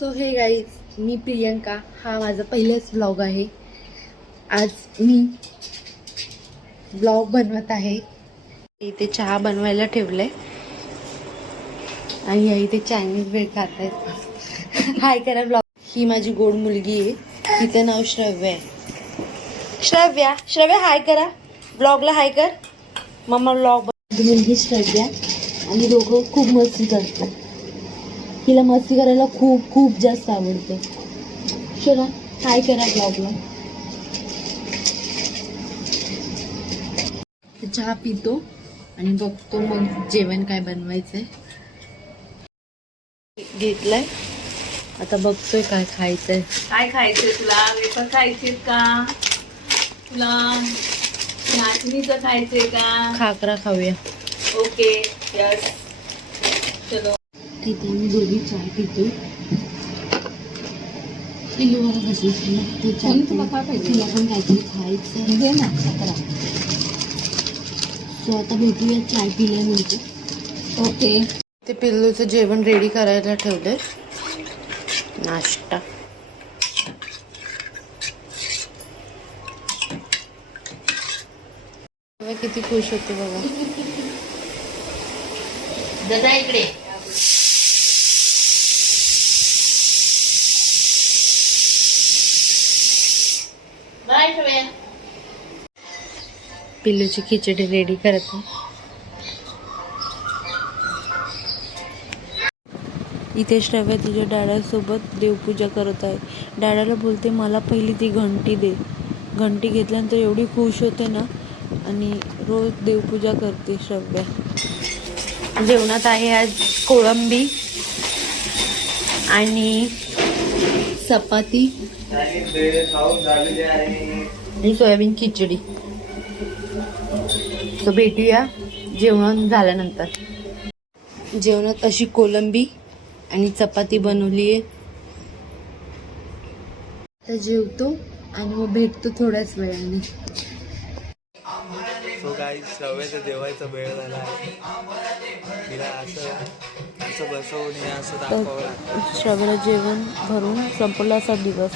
So हे guys, मी प्रियंका. हा माझा पहिलाच व्लॉग आहे. आज मी व्लॉग बनवत आहे. इथे चहा बनवायला ठेवलंय आणि या इथे चायनीज भेळ खात आहेत. हाय करा व्लॉग. ही माझी गोड मुलगी आहे, तिचं नाव श्रव्या आहे. श्रव्या हाय करा व्लॉगला. हाय कर मम्मा. व्लॉग मुलगी श्रव्या आणि दोघं खूप मस्ती करतात. तिला मस्ती करायला खूप खूप जास्त आवडतं. चला हाय करा ब्लॉगला. चहा पितो आणि बघतो मग जेवण काय बनवायचंय. घेतलंय आता, बघतोय काय खायचंय. काय खायचंय तुला? वेफर खायचे का? तुला नाचणीचं खायचंय का? खाकरा खाऊया. ओके यस चलो. तिथे आम्ही दोघी चहा पितो. पिल्लू मला कसं तुला काय पाहिजे? तिला पण काहीतरी खायचं दे ना. सो आता भेटूया चाय पिल्यानंतर. ओके. ते पिल्लूचं जेवण रेडी करायला ठेवलंय. नाश्ता. किती खुश होते बघा. दादा इकडे. बाय श्रेया. पिल्लूची खिचडी रेडी करत आहे. इथे श्रव्या तिच्या डॅडासोबत देवपूजा करत आहे. डॅडाला बोलते मला पहिली ती घंटी दे. घंटी घेतल्यानंतर एवढी खुश होते ना, आणि रोज देवपूजा करते श्रव्या. जेवणात आहे आज कोळंबी आणि चपाती आणि सोयाबीन खिचडी. तर भेटूया जेवण झाल्यानंतर. जेवणात अशी कोलंबी आणि चपाती बनवली आहे. तर जेवतो आणि मग भेटतो थोड्याच वेळाने. सो गाईज, श्रव्याचा जेवायचा वेळ झाला आहे. तिला असं बसवून असं दाखवावं लागतं. श्रव्याला जेवण भरून संपला असा दिवस.